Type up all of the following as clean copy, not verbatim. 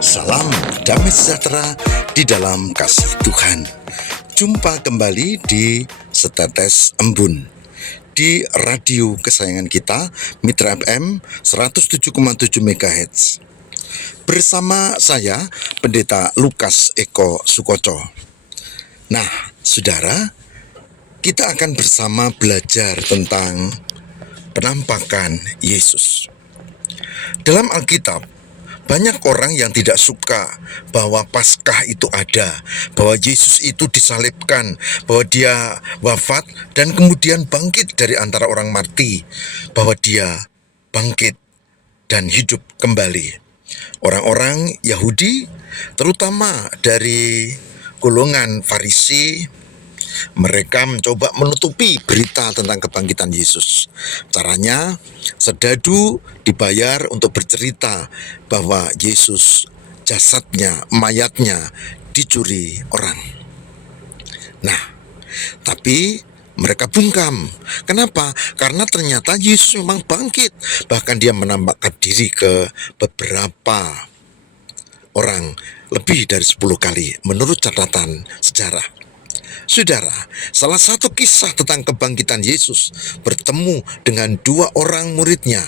Salam damai sejahtera di dalam kasih Tuhan. Jumpa kembali di Setetes Embun di radio kesayangan kita, Mitra FM 107,7 MHz. Bersama saya, Pendeta Lukas Eko Sukoco. Nah, saudara, kita akan bersama belajar tentang penampakan Yesus. Dalam Alkitab, banyak orang yang tidak suka bahwa Paskah itu ada, bahwa Yesus itu disalibkan, bahwa dia wafat dan kemudian bangkit dari antara orang mati, bahwa dia bangkit dan hidup kembali. Orang-orang Yahudi, terutama dari golongan Farisi, mereka mencoba menutupi berita tentang kebangkitan Yesus. Caranya, serdadu dibayar untuk bercerita bahwa Yesus, jasadnya, mayatnya dicuri orang. Nah, tapi mereka bungkam. Kenapa? Karena ternyata Yesus memang bangkit. Bahkan dia menampakkan diri ke beberapa orang, lebih dari 10 kali menurut catatan sejarah. Saudara, salah satu kisah tentang kebangkitan Yesus bertemu dengan 2 orang muridnya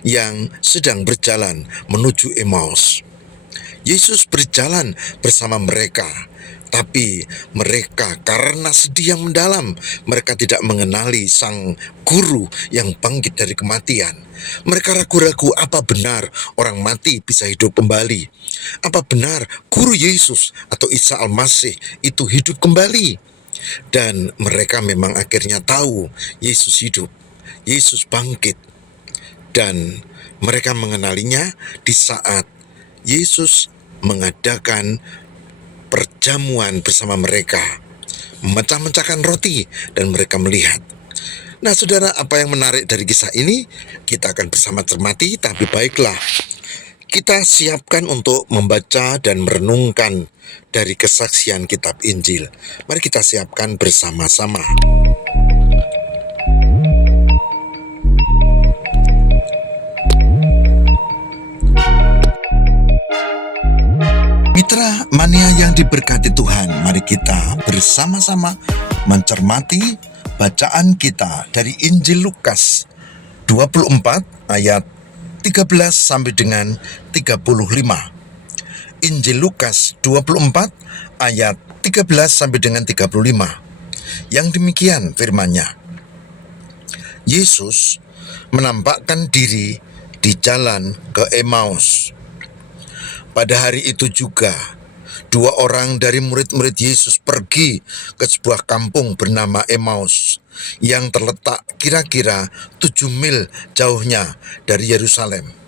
yang sedang berjalan menuju Emmaus. Yesus berjalan bersama mereka, tapi mereka karena sedih yang mendalam, mereka tidak mengenali sang guru yang bangkit dari kematian. Mereka ragu-ragu apa benar orang mati bisa hidup kembali. Apa benar guru Yesus atau Isa Al-Masih itu hidup kembali. Dan mereka memang akhirnya tahu Yesus hidup, Yesus bangkit. Dan mereka mengenalinya di saat Yesus mengadakan perjamuan bersama mereka, memecah-mecahkan roti dan mereka melihat. Nah, saudara, apa yang menarik dari kisah ini? Kita akan bersama cermati, tapi baiklah, kita siapkan untuk membaca dan merenungkan dari kesaksian kitab Injil. Mari kita siapkan bersama-sama. Mitra mania yang diberkati Tuhan, mari kita bersama-sama mencermati bacaan kita dari Injil Lukas 24 ayat 13 sampai dengan 35. Injil Lukas 24 ayat 13 sampai dengan 35. Yang demikian firman-Nya. Yesus menampakkan diri di jalan ke Emmaus. Pada hari itu juga, 2 orang dari murid-murid Yesus pergi ke sebuah kampung bernama Emmaus yang terletak kira-kira 7 mil jauhnya dari Yerusalem.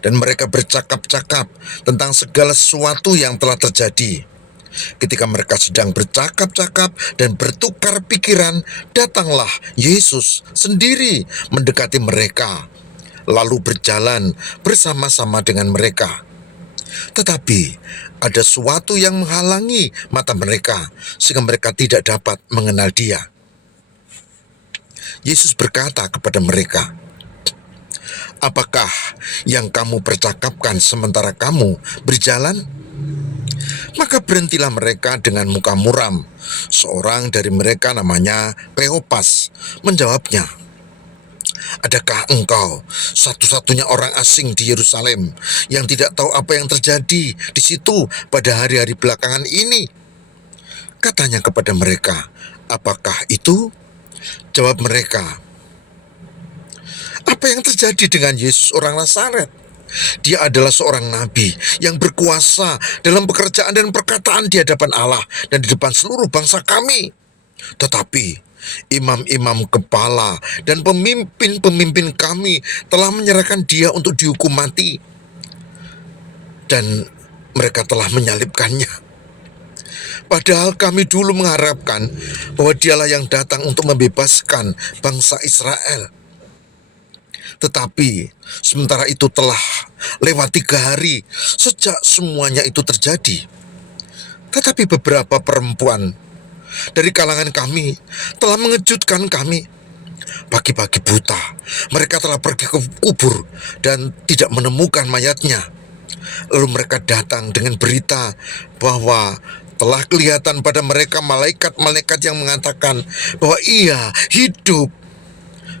Dan mereka bercakap-cakap tentang segala sesuatu yang telah terjadi. Ketika mereka sedang bercakap-cakap dan bertukar pikiran, datanglah Yesus sendiri mendekati mereka, lalu berjalan bersama-sama dengan mereka. Tetapi ada sesuatu yang menghalangi mata mereka, sehingga mereka tidak dapat mengenal Dia. Yesus berkata kepada mereka, "Apakah yang kamu percakapkan sementara kamu berjalan?" Maka berhentilah mereka dengan muka muram. Seorang dari mereka namanya Kleopas menjawabnya, "Adakah engkau satu-satunya orang asing di Yerusalem yang tidak tahu apa yang terjadi di situ pada hari-hari belakangan ini?" Katanya kepada mereka, "Apakah itu?" Jawab mereka, "Apa yang terjadi dengan Yesus orang Nazaret? Dia adalah seorang nabi yang berkuasa dalam pekerjaan dan perkataan di hadapan Allah dan di depan seluruh bangsa kami. Tetapi imam-imam kepala dan pemimpin-pemimpin kami telah menyerahkan dia untuk dihukum mati. Dan mereka telah menyalibkannya. Padahal kami dulu mengharapkan bahwa dialah yang datang untuk membebaskan bangsa Israel. Tetapi sementara itu telah lewat 3 hari sejak semuanya itu terjadi. Tetapi beberapa perempuan dari kalangan kami telah mengejutkan kami. Pagi-pagi buta, mereka telah pergi ke kubur dan tidak menemukan mayatnya. Lalu mereka datang dengan berita bahwa telah kelihatan pada mereka malaikat-malaikat yang mengatakan bahwa ia hidup.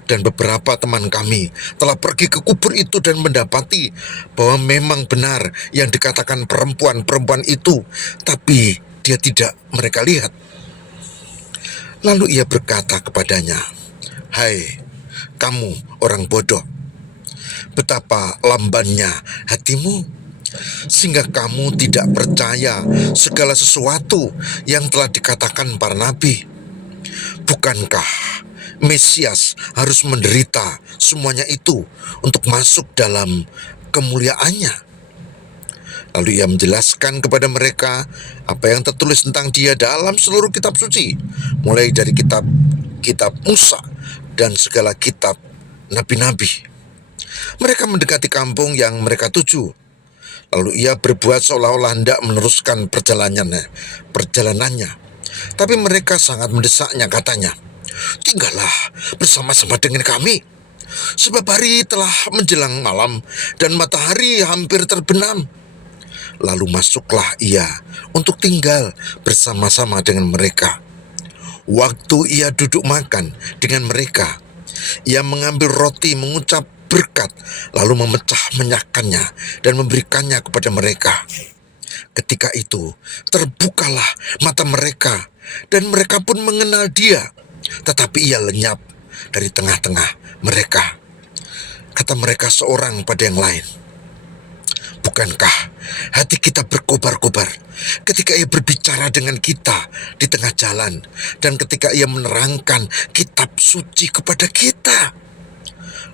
Dan beberapa teman kami telah pergi ke kubur itu dan mendapati bahwa memang benar yang dikatakan perempuan-perempuan itu, tapi dia tidak mereka lihat. Lalu ia berkata kepadanya, "Hai, kamu orang bodoh, betapa lambannya hatimu, sehingga kamu tidak percaya segala sesuatu yang telah dikatakan para nabi. Bukankah Mesias harus menderita semuanya itu untuk masuk dalam kemuliaannya?" Lalu ia menjelaskan kepada mereka apa yang tertulis tentang dia dalam seluruh kitab suci, mulai dari kitab Musa dan segala kitab nabi-nabi. Mereka mendekati kampung yang mereka tuju. Lalu ia berbuat seolah-olah hendak meneruskan perjalanannya. Tapi mereka sangat mendesaknya, katanya, "Tinggallah bersama-sama dengan kami, sebab hari telah menjelang malam dan matahari hampir terbenam." Lalu masuklah ia untuk tinggal bersama-sama dengan mereka. Waktu ia duduk makan dengan mereka, ia mengambil roti, mengucap berkat, lalu memecah-menyahkannya dan memberikannya kepada mereka. Ketika itu terbukalah mata mereka, dan mereka pun mengenal dia, tetapi ia lenyap dari tengah-tengah mereka. Kata mereka seorang pada yang lain, "Bukankah hati kita berkobar-kobar ketika ia berbicara dengan kita di tengah jalan, dan ketika ia menerangkan kitab suci kepada kita?"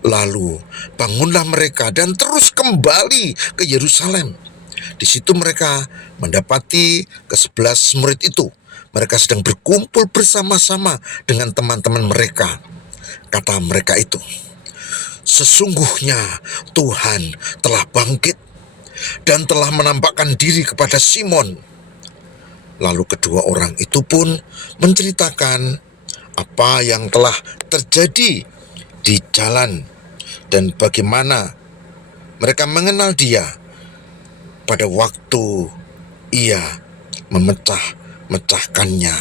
Lalu bangunlah mereka dan terus kembali ke Yerusalem. Di situ mereka mendapati ke-11 murid itu. Mereka sedang berkumpul bersama-sama dengan teman-teman mereka. Kata mereka itu, "Sesungguhnya Tuhan telah bangkit dan telah menampakkan diri kepada Simon." Lalu kedua orang itu pun menceritakan apa yang telah terjadi di jalan dan bagaimana mereka mengenal dia pada waktu ia memecah-mecahkannya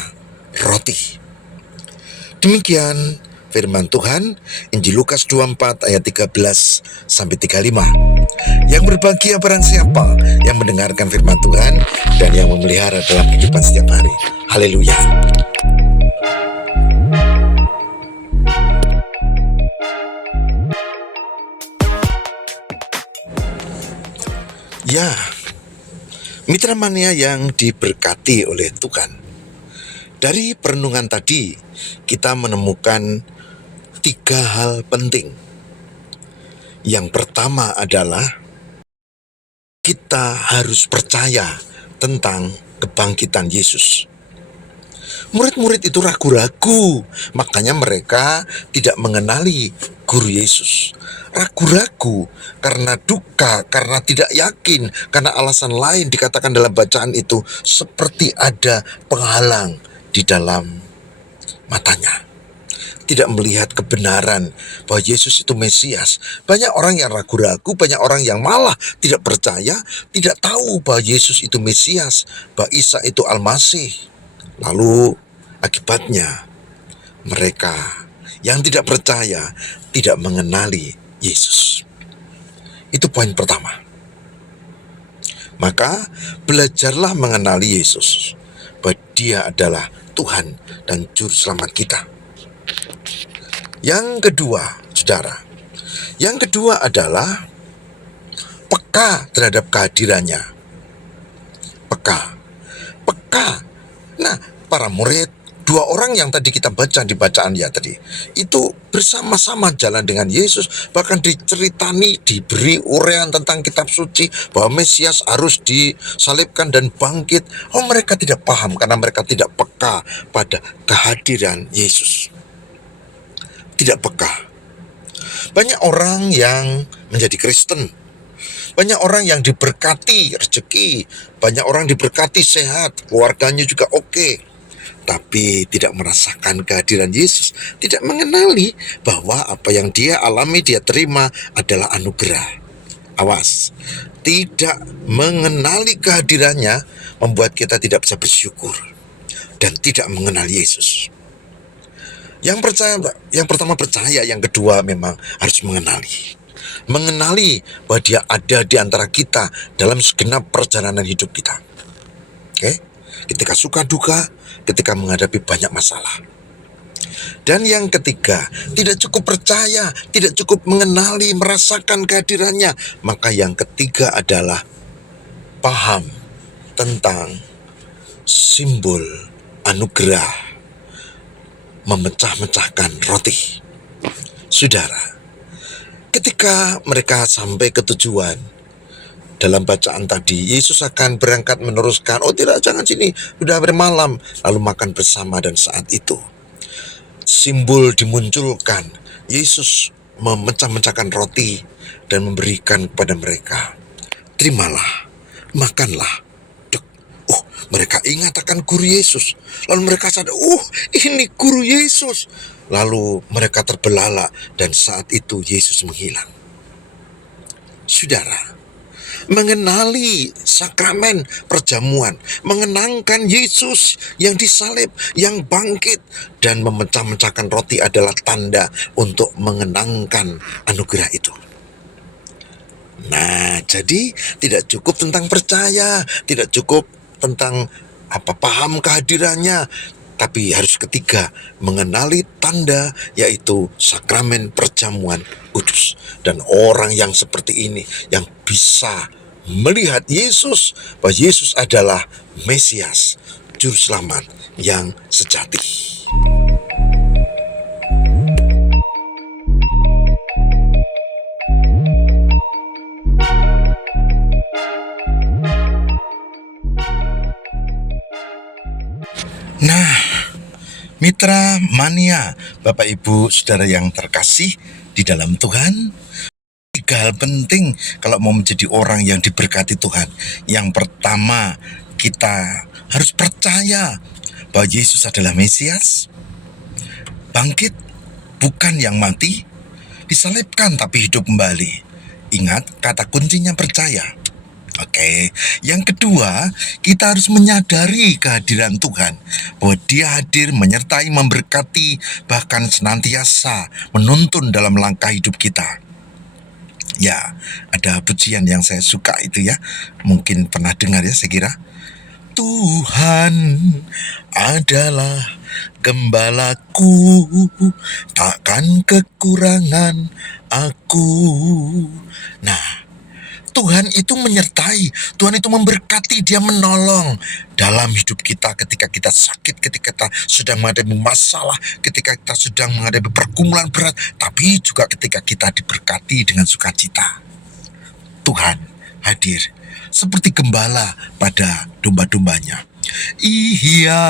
roti. Demikian firman Tuhan, Injil Lukas 24 ayat 13 sampai 35. Yang berbahagia barang siapa yang mendengarkan firman Tuhan dan yang memelihara dalam kehidupan setiap hari. Haleluya. Ya, mitra mania yang diberkati oleh Tuhan. Dari perenungan tadi, kita menemukan 3 hal penting. Yang pertama adalah kita harus percaya tentang kebangkitan Yesus. Murid-murid itu ragu-ragu, makanya mereka tidak mengenali guru Yesus. Ragu-ragu karena duka, karena tidak yakin, karena alasan lain dikatakan dalam bacaan itu seperti ada penghalang di dalam matanya. Tidak melihat kebenaran bahwa Yesus itu Mesias. Banyak orang yang ragu-ragu, banyak orang yang malah tidak percaya, tidak tahu bahwa Yesus itu Mesias, bahwa Isa itu Al-Masih. Lalu akibatnya mereka yang tidak percaya tidak mengenali Yesus. Itu poin pertama. Maka belajarlah mengenali Yesus, bahwa Dia adalah Tuhan dan Juru Selamat kita. Yang kedua, saudara, yang kedua adalah peka terhadap kehadirannya. Peka. Nah, para murid, 2 orang yang tadi kita baca di bacaan ya tadi, itu bersama-sama jalan dengan Yesus, bahkan diceritani, diberi uraian tentang kitab suci bahwa Mesias harus disalibkan dan bangkit. Mereka tidak paham karena mereka tidak peka pada kehadiran Yesus. Tidak peka. Banyak orang yang menjadi Kristen, banyak orang yang diberkati rezeki, banyak orang diberkati sehat, keluarganya juga oke, tapi tidak merasakan kehadiran Yesus, tidak mengenali bahwa apa yang dia alami, dia terima adalah anugerah. Awas, tidak mengenali kehadirannya membuat kita tidak bisa bersyukur dan tidak mengenal Yesus. Yang pertama percaya, yang kedua memang harus mengenali bahwa Dia ada di antara kita dalam segenap perjalanan hidup kita. Oke? Ketika suka duka, ketika menghadapi banyak masalah. Dan yang ketiga, tidak cukup percaya, tidak cukup mengenali, merasakan kehadirannya. Maka yang ketiga adalah paham tentang simbol anugerah memecah-mecahkan roti. Saudara, ketika mereka sampai ke tujuan, dalam bacaan tadi, Yesus akan berangkat meneruskan, oh tidak, jangan sini, sudah hampir malam, lalu makan bersama. Dan saat itu, simbol dimunculkan, Yesus memecah-mecahkan roti dan memberikan kepada mereka. Terimalah, makanlah. Mereka ingat akan guru Yesus. Lalu mereka sadar, ini guru Yesus. Lalu mereka terbelalak dan saat itu Yesus menghilang. Saudara, mengenali sakramen perjamuan, mengenangkan Yesus yang disalib, yang bangkit, dan memecah-mecahkan roti adalah tanda untuk mengenangkan anugerah itu. Nah, jadi tidak cukup tentang percaya, tidak cukup tentang paham kehadirannya, tapi harus ketiga, mengenali tanda, yaitu sakramen perjamuan kudus. Dan orang yang seperti ini, yang bisa melihat Yesus, bahwa Yesus adalah Mesias, Juru Selamat yang sejati. Nah, mitra mania, Bapak Ibu Saudara yang terkasih di dalam Tuhan, 3 hal penting kalau mau menjadi orang yang diberkati Tuhan. Yang pertama, kita harus percaya bahwa Yesus adalah Mesias, bangkit, bukan yang mati, disalibkan tapi hidup kembali. Ingat, kata kuncinya percaya. Oke, yang kedua, kita harus menyadari kehadiran Tuhan, bahwa Dia hadir, menyertai, memberkati, bahkan senantiasa menuntun dalam langkah hidup kita. Ya, ada pujian yang saya suka itu ya, mungkin pernah dengar ya, saya kira. Tuhan adalah gembalaku, takkan kekurangan aku. Nah, Tuhan itu menyertai, Tuhan itu memberkati, Dia menolong dalam hidup kita ketika kita sakit, ketika kita sedang menghadapi masalah, ketika kita sedang menghadapi pergumulan berat, tapi juga ketika kita diberkati dengan sukacita. Tuhan hadir seperti gembala pada domba-dombanya. Ia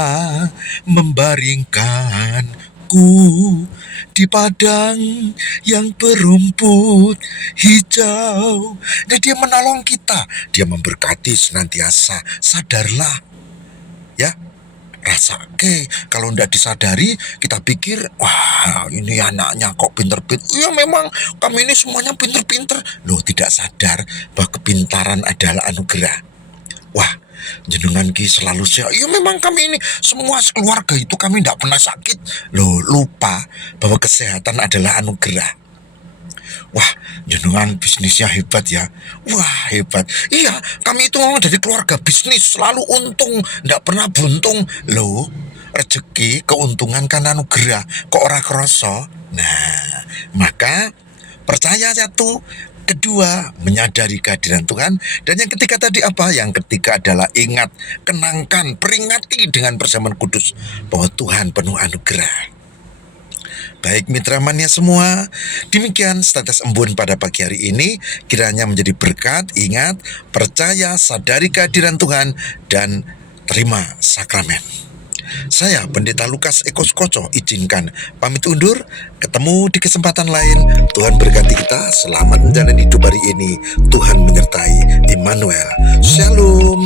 membaringkanku di padang yang berumput hijau. Dan Dia menolong kita, Dia memberkati senantiasa. Sadarlah ya, rasake. Kalau tidak disadari, kita pikir, wah ini anaknya kok pinter-pinter. Ya memang kami ini semuanya pinter-pinter. Loh, tidak sadar bahwa kepintaran adalah anugerah. Wah, jenengan ki selalu sehat. Ya memang kami ini semua keluarga itu kami tidak pernah sakit. Loh, lupa bahwa kesehatan adalah anugerah. Wah, jenengan bisnisnya hebat ya. Wah, hebat. Iya, kami itu memang dari keluarga bisnis, selalu untung, tidak pernah buntung. Loh, rezeki, keuntungan kan anugerah, kok ora kroso. Nah, maka percaya satu, kedua menyadari kehadiran Tuhan, dan yang ketiga tadi apa? Yang ketiga adalah ingat, kenangkan, peringati dengan perjamuan kudus bahwa Tuhan penuh anugerah. Baik mitra mania semua, demikian status embun pada pagi hari ini, kiranya menjadi berkat. Ingat, percaya, sadari kehadiran Tuhan, dan terima sakramen. Saya Pendeta Lukas Eko Sukoco izinkan pamit undur. Ketemu di kesempatan lain. Tuhan berkati kita. Selamat menjalani hidup hari ini. Tuhan menyertai. Immanuel. Shalom.